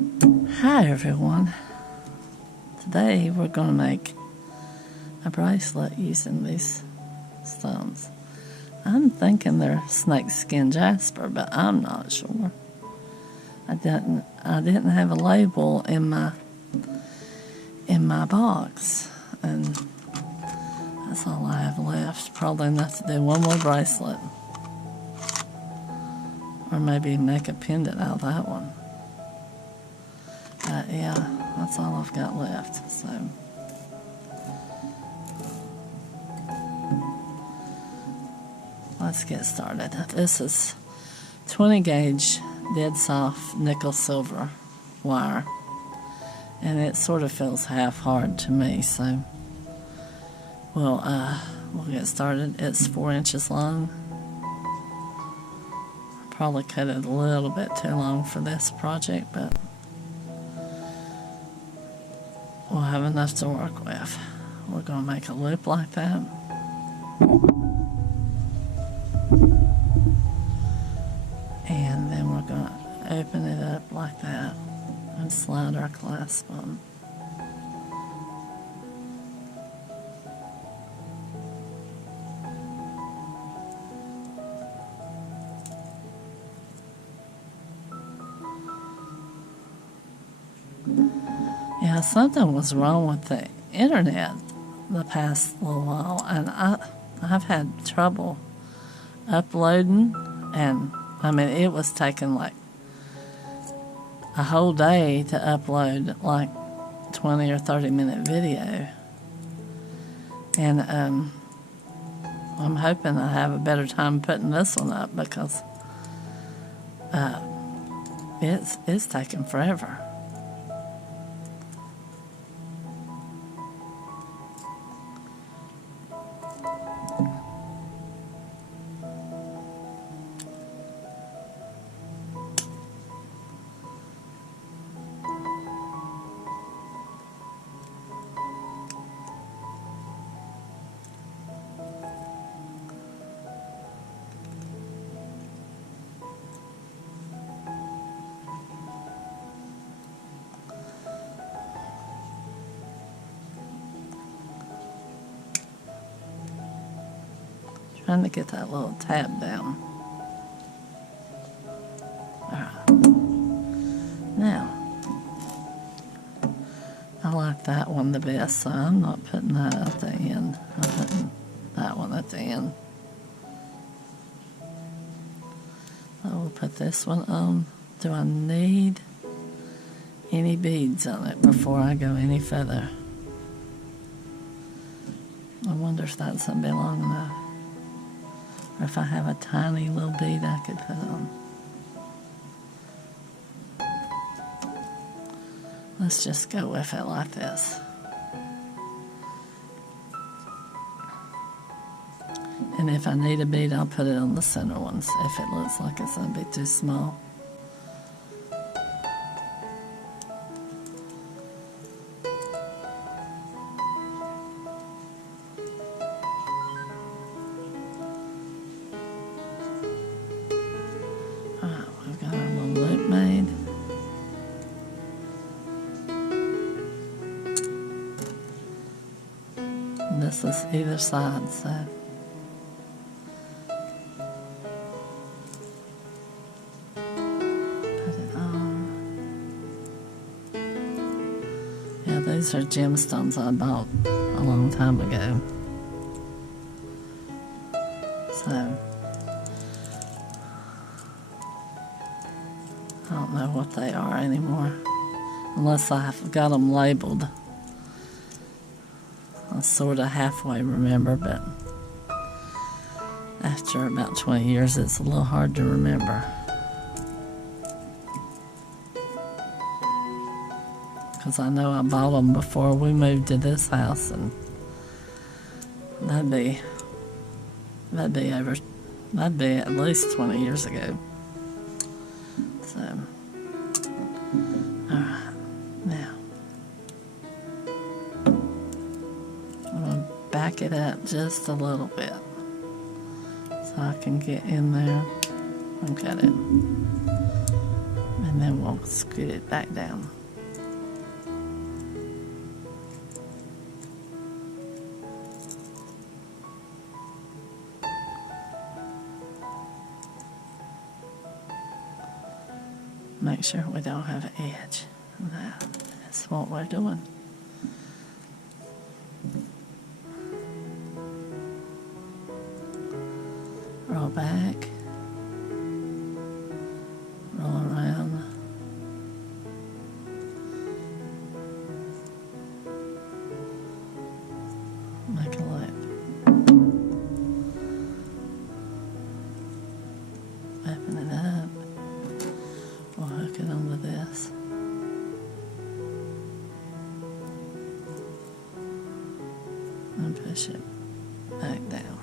Hi everyone. Today we're going to make a bracelet using these stones. I'm thinking they're snakeskin jasper, but I'm not sure. I didn't have a label in my box, and that's all I have left. Probably enough to do one more bracelet, or maybe make a pendant out of that one. Yeah, that's all I've got left. So let's get started. This is 20 gauge dead soft nickel silver wire, and it sort of feels half hard to me, so we'll get started. It's 4 inches long. Probably cut it a little bit too long for this project, but we'll have enough to work with. We're going to make a loop like that. And then we're going to open it up like that and slide our clasp on. Yeah, something was wrong with the internet the past little while, and I've had trouble uploading, and I mean it was taking like a whole day to upload like 20 or 30-minute video, and I'm hoping I have a better time putting this one up because it's taking forever. Trying to get that little tab down. Alright. Now, I like that one the best, so I'm not putting that at the end. I'm putting that one at the end. I will put this one on. Do I need any beads on it before I go any further? I wonder if that's going to be long enough. Or if I have a tiny little bead I could put on. Let's just go with it like this. And if I need a bead, I'll put it on the center ones if it looks like it's going to be too small. This is either side, so put it on. Yeah, these are gemstones I bought a long time ago. So I don't know what they are anymore, unless I've got them labeled. I sort of halfway remember, but after about 20 years, it's a little hard to remember. Because I know I bought them before we moved to this house, and that'd be at least 20 years ago. So, all right, now. Back it up just a little bit so I can get in there and cut it. And then we'll scoot it back down. Make sure we don't have an edge. That's what we're doing. Roll back. Roll around. Make a loop. Open it up. We'll hook it onto this. And push it back down.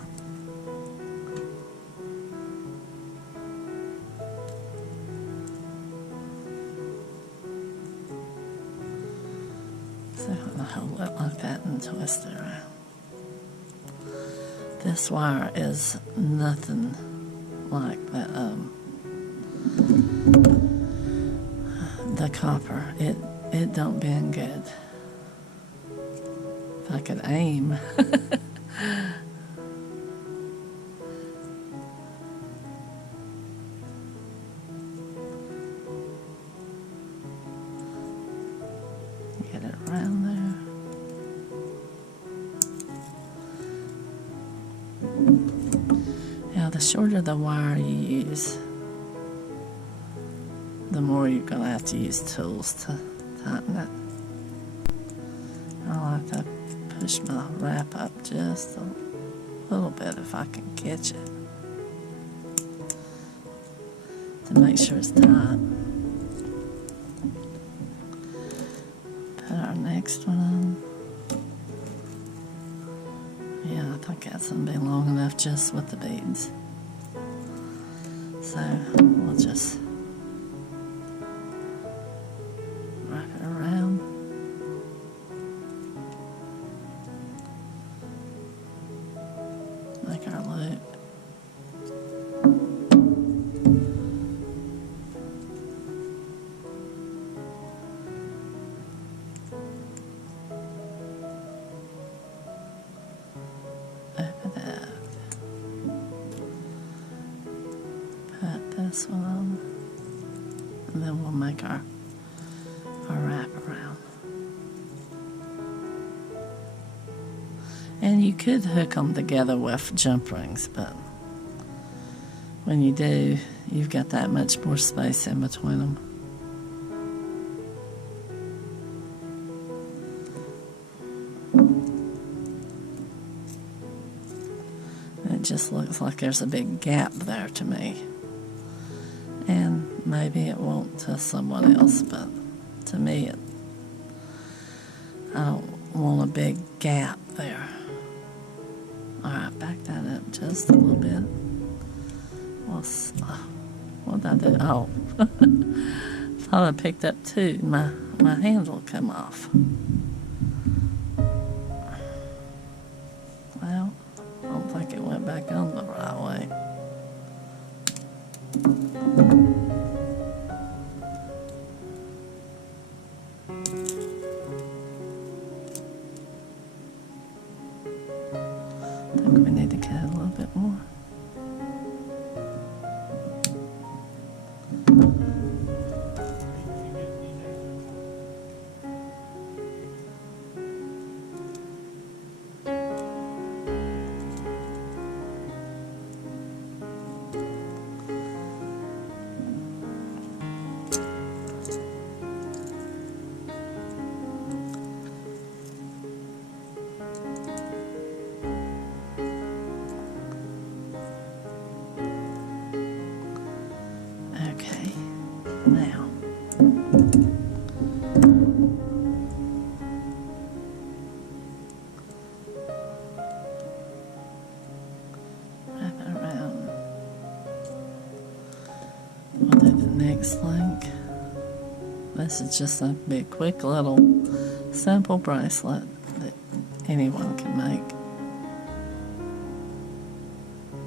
So I'm going to hold it like that and twist it around. This wire is nothing like the copper. It don't bend good. If I could aim. Get it around there. Now, the shorter the wire you use, the more you're going to have to use tools to tighten it. I like to push my wrap up just a little bit if I can catch it, to make sure it's tight. Put our next one on. Yeah, I think that's going to be long enough just with the beads. So we'll just wrap it around. Make our loop. Open it up. Put this one on. And then we'll make our wrap around. And you could hook them together with jump rings, but when you do, you've got that much more space in between them. It just looks like there's a big gap there to me. And maybe it won't to someone else, but to me, I don't want a big gap there. Alright, back that up just a little bit. What did I do? Oh, thought I picked up two. My handle come off. Well, I don't think it went back on the right way. I think we need to cut a little bit more. Okay, now wrap it around. We'll do the next link. This is just a big, quick little simple bracelet that anyone can make.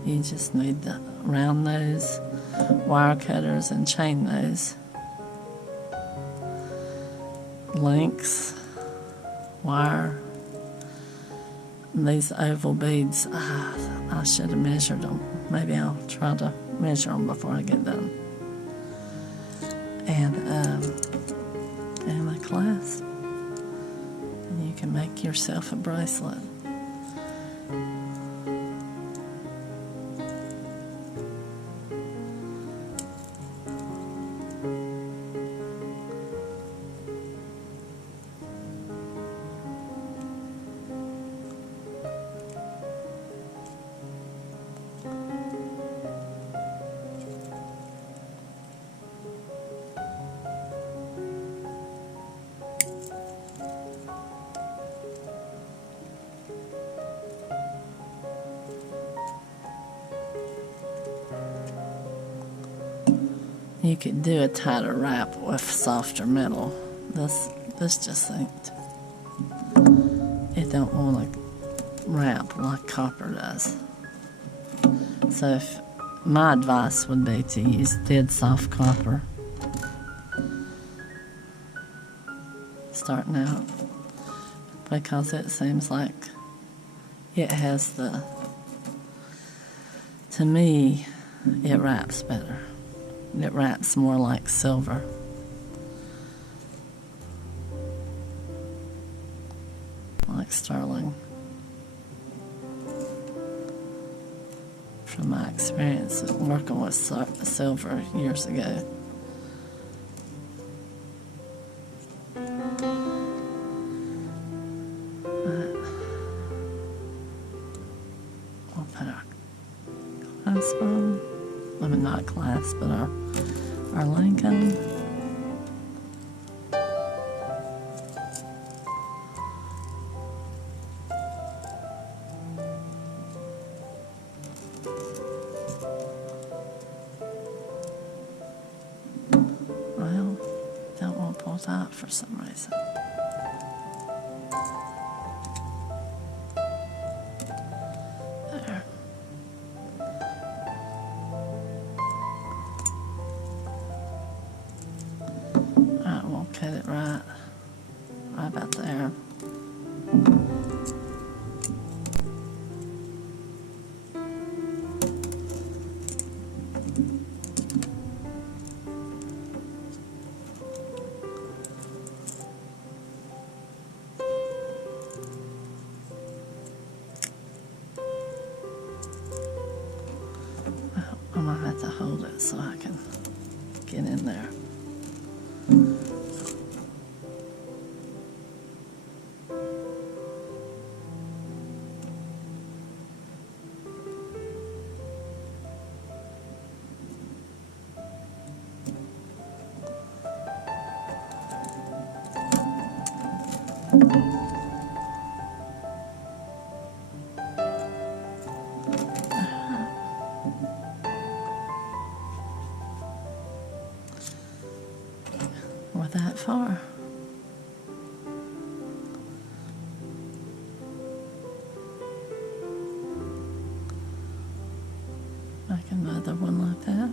You just need the round nose, wire cutters, and chain nose. links, wire. These oval beads, I should have measured them. Maybe I'll try to measure them before I get done. And a clasp. And you can make yourself a bracelet. You could do a tighter wrap with softer metal. This just ain't. It don't want to wrap like copper does. So if my advice would be to use dead soft copper starting out, because it seems like it has to me, it wraps better. It wraps more like silver. Like sterling. From my experience working with silver years ago. We'll put our clasp on. I mean, not clasp, but our link on. Well, that won't pull tight for some reason. There. Alright, we'll cut it right about there. I might have to hold it so I can get in there. We're that far. Make another one like that.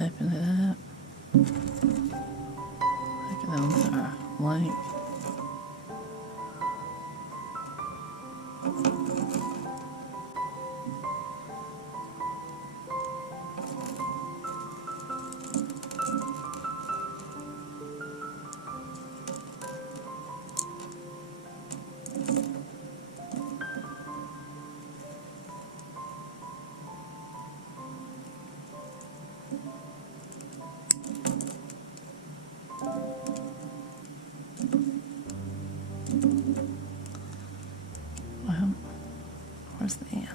Open it up. Take it onto our link. Well, where's the end?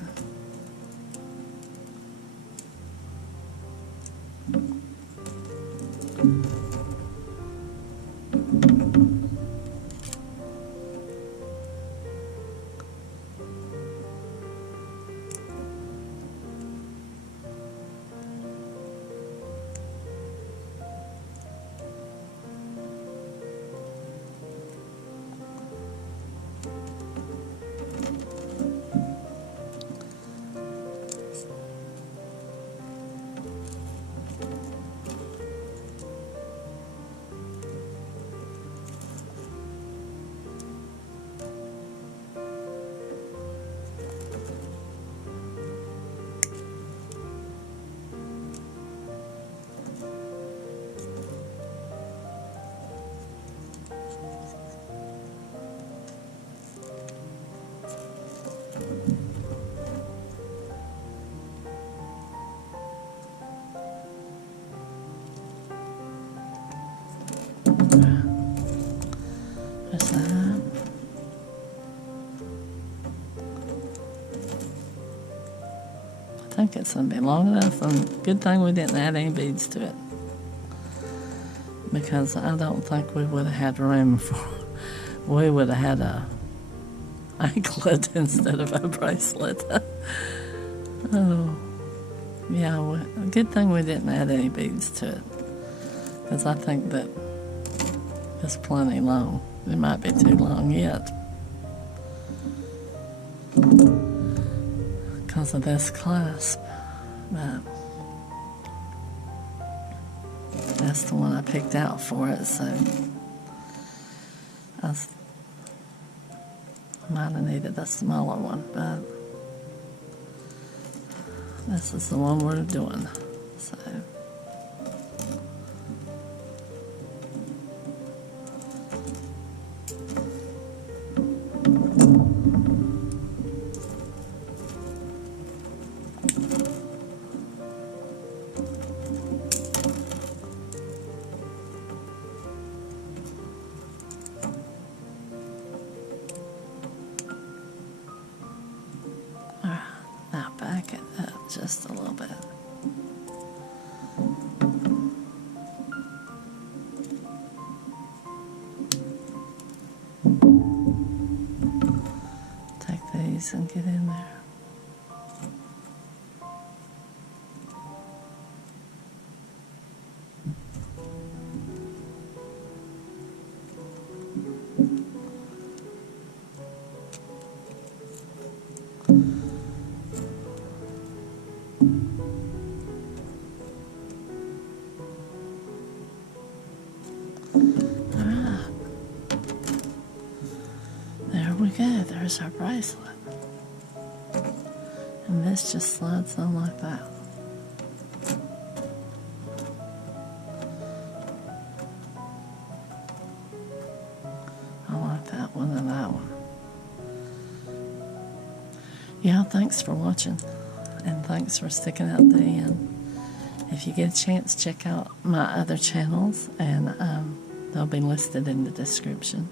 think it's going to be long enough, and good thing we didn't add any beads to it, because I don't think we would have had room for, we would have had a anklet instead of a bracelet. Oh, yeah, good thing we didn't add any beads to it, because I think that it's plenty long. It might be too long yet because of this clasp, but that's the one I picked out for it, so I might have needed a smaller one, but this is the one we're doing, so. Now back it up just a little bit. Take these and get in there. There we go, there's our bracelet. And this just slides on like that. I like that one and that one. Yeah, thanks for watching. And thanks for sticking out to the end. If you get a chance, check out my other channels, and they'll be listed in the description.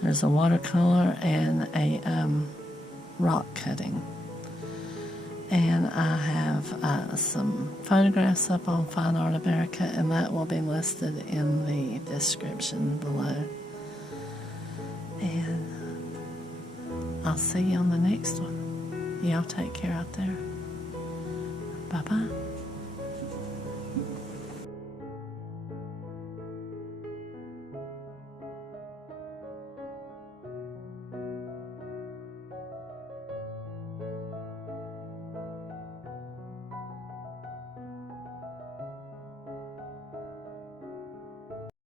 There's a watercolor and a rock cutting. And I have some photographs up on Fine Art America, and that will be listed in the description below. And I'll see you on the next one. Y'all take care out there. Bye-bye.